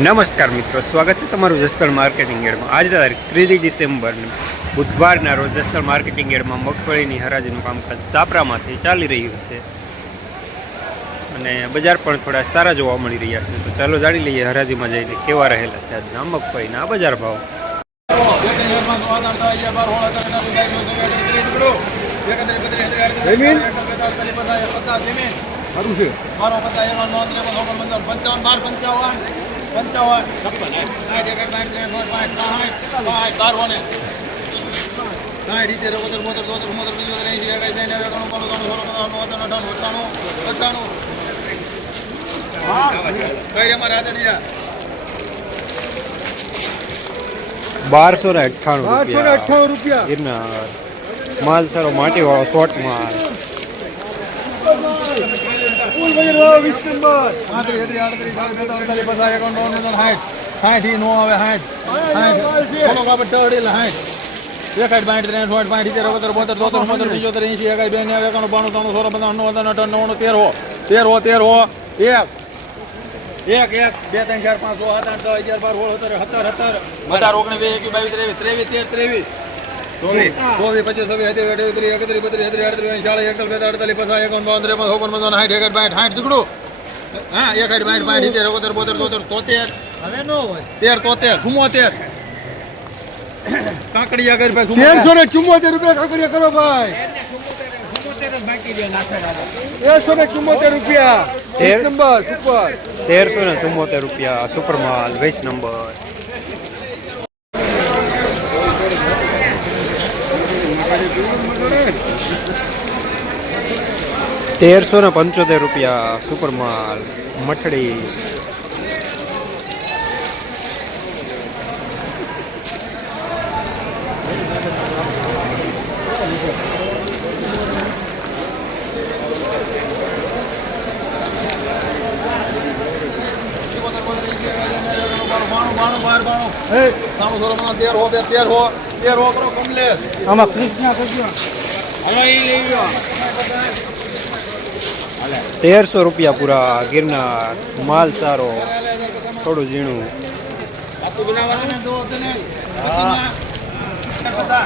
નમસ્કાર મિત્રો સ્વાગત છે તમારું જસદણ માર્કેટિંગ એડમાં. આજ તારીખ ત્રીજી ડિસેમ્બર બુધવારના રોજ જસદણ માર્કેટિંગ એડમાં મગફળીની હરાજીનું કામકાજ સાપરામાંથી ચાલી રહ્યું છે. અને બજાર પણ થોડા સારા જોવા મળી રહ્યા છે. તો ચાલો જાણી લઈએ હરાજીમાં જઈને કેવા રહેલા છે આજના મગફળીના બજાર ભાવ. જમીન? છે. મારો પચાસ. પંચાવન બાર પંચાવન. પંચાવન છપ્પન સાઠ એકડ સાઠ ત્રેસઠ પાંચ સાઠ પાંચ બાર ને સાઠ બોતેર ચોતેર મોતેર પંચોતેર એંશી એકાઈ સાઠ નેવું એકાણું બાણું ત્રાણું સોળ પંચાવન અઠાણું અઠાણું અઠાણું કઈ અમારે બારસો ને અઠ્ઠાણું બારસો ને રૂપિયા અઠ્ઠાણું રૂપિયા. ગિરનાર માલ સારો માટીવાળો શોર્ટ માલ વાળો વીસ નંબર. પાંત્રીસ છત્રીસ આડત્રીસ ચાલીસ બેતાલીસ પચાસ એકાવન બાવન પંચાવન સાઠ. સાઠ ઈ નો આવે સાઠ. સાઠ. બાબત ટવડેલા સાઠ. એકાઠ બાઠ ત્રણ સોઠ પાંઠ ઇત્તેર ઓગણતર બોતેર ચોતેર પંદર પંચોતેર એંશી એકાઈ બે નેવું એકાણું બાણું ત્રાણું સોળ પંદર નવ અઠાવન નવ્વાણું તેર હો. તેર હો તેર હો. એક. એક એક બે ત્રણ ચાર પાંચ છ સાત આઠ દસ અગિયાર બાર સોળ સત્તર સત્તર સત્તર. અઢાર ઓગણીસ એકવીસ બાવીસ ત્રેવીસ ત્રેવીસ તેર ત્રેવીસ. ચોવીસ ચોવીસ પચીસ છવ્વીસ સત્યાવીસ અઠ્યાવીસ ત્રીસ એકત્રીસ બત્રીસ છત્રીસ અડત્રીસ ચાલીસ એકતાલીસ બેતાલીસ અડતાલીસ પચાસ એકાવન બાવન ત્રેપન ચોપન પંચાવન સાઠ એકઠ બાઠ સાઠ ઝઘડું. હા એકઠ બાઠ બાઠ સિત્તેર એકોતેર બોતેર તોતેર તોતેર. હવે નો હોય. તેર તોતેર ચુમ્મોતેર. કાંકડિયા કરી ભાઈ તેરસો ને ચુમ્મોતેર રૂપિયા કાંકરિયા કરો ભાઈ. તેરસો ને ચુમ્મોતેર રૂપિયા. નંબર સુપર તેરસો ને ચુમ્મોતેર રૂપિયા સુપર માલ વીસ નંબર. તેરસો ને પંચોતેર રૂપિયા સુપર માલ મઠડી બાણું બાણું બાર બાણું સામું સોરો મને તેર હો બે તેર હો તેર હો કરો કમલેશ આમાં કૃષ્ણ ગયો તેરસો રૂપિયા પૂરા ગિરનાર માલ સારો થોડું ઝીણું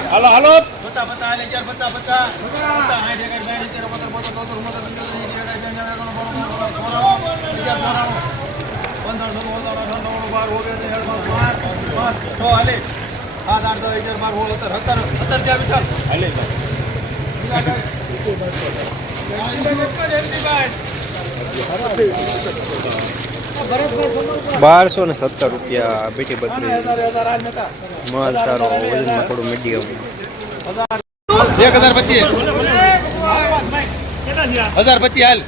હાલો હાલો પતા પતા હાલે ચાર પતા બાર ઓગણીસ ત્રીસ પાંચ પાંચ પાંચ છ હાલે. સાત આઠ દસ અગિયાર બાર સોળ સત્તર સત્તર સત્તર ત્યાં વિચાર હાલે બારસો ને સત્તર રૂપિયા બીટી બત્રીસ માલ સારો વજનમાં થોડું મીડિયમ એક હજાર પચીસ. હજાર પચીસ હાલ.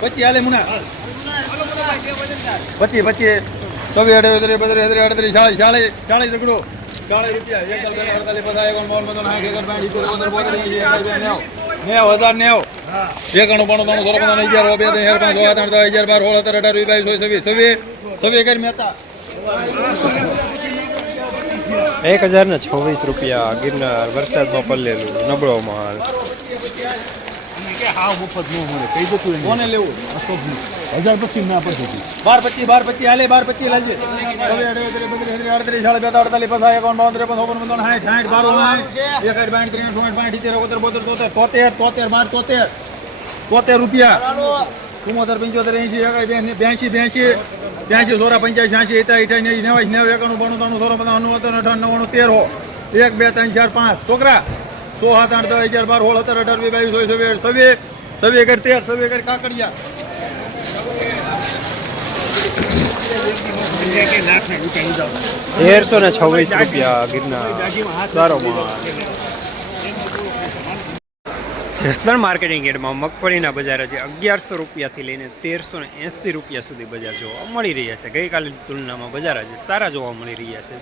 પચીસ હાલે મુના. પચીસ પચીસ. ચોવીસ અઠાવીસ બત્રીસ બત્રીસ અડત્રીસ ચાલીસ ચાલીસ ચાલીસ રૂપિયા. એક હજાર નેવ. નેવ એકાણું બાણું સોળ પંદર અગિયાર બે ત્રણ પાંચ અગિયાર બાર સોળ અઢાર છવ્વીસ છવ્વીસ. છવ્વીસ મહેતા એક ને છવ્વીસ રૂપિયા ગિરનાર વરસાદમાં પલ્લેલું નબળો માલ. કોને લેવું? હજાર પચીસ ના પછી બાર પચીસ બાર પચીસ હાલે બાર પચીસ લાલજે અડત્રીસ સાડા બેતા અડતાલીસ પચાસ એકાવન બાવન ત્રેપન ચોપન પંદર સાઠ સાઠ બાર સાઠ એક બાઠ ત્રીસ સાઠ પાંઠ સિત્તેર ઓગોતેર બોતેર તોતેર તોતેર તોતેર બાર તોતેર તોતેર રૂપિયા. ચુમ્મોતેર પંચોતેર એંશી એકાઈ બ્યાસી બ્યાસી બ્યાસી સોરા પંચ્યાસી છ્યાસી એતા અઠાઈ નેવ નેવું એકાણું બાણું ત્રાણું સોળ પંદર નવ્વાણું અઠાવન નવ્વાણું તેર હો. એક બે ત્રણ ચાર પાંચ. છોકરા સો સાત આઠ દસ અગિયાર બાર સોળ સત્તર અઢાર વીસ બાવીસ ચોવીસ છવ્વીસ છવ્વીસ એકર તેર છવ્વીસ એકર કાકડિયા. તેરસો ને છવ્વીસ રૂપિયા ગીરના જસદણ માર્કેટિંગ યાર્ડમાં મગફળીના બજાર આજે અગિયારસો રૂપિયાથી લઈને તેરસો ને એંસી રૂપિયા સુધી બજાર જોવા મળી રહ્યા છે. ગઈકાલની તુલનામાં બજાર આજે સારા જોવા મળી રહ્યા છે.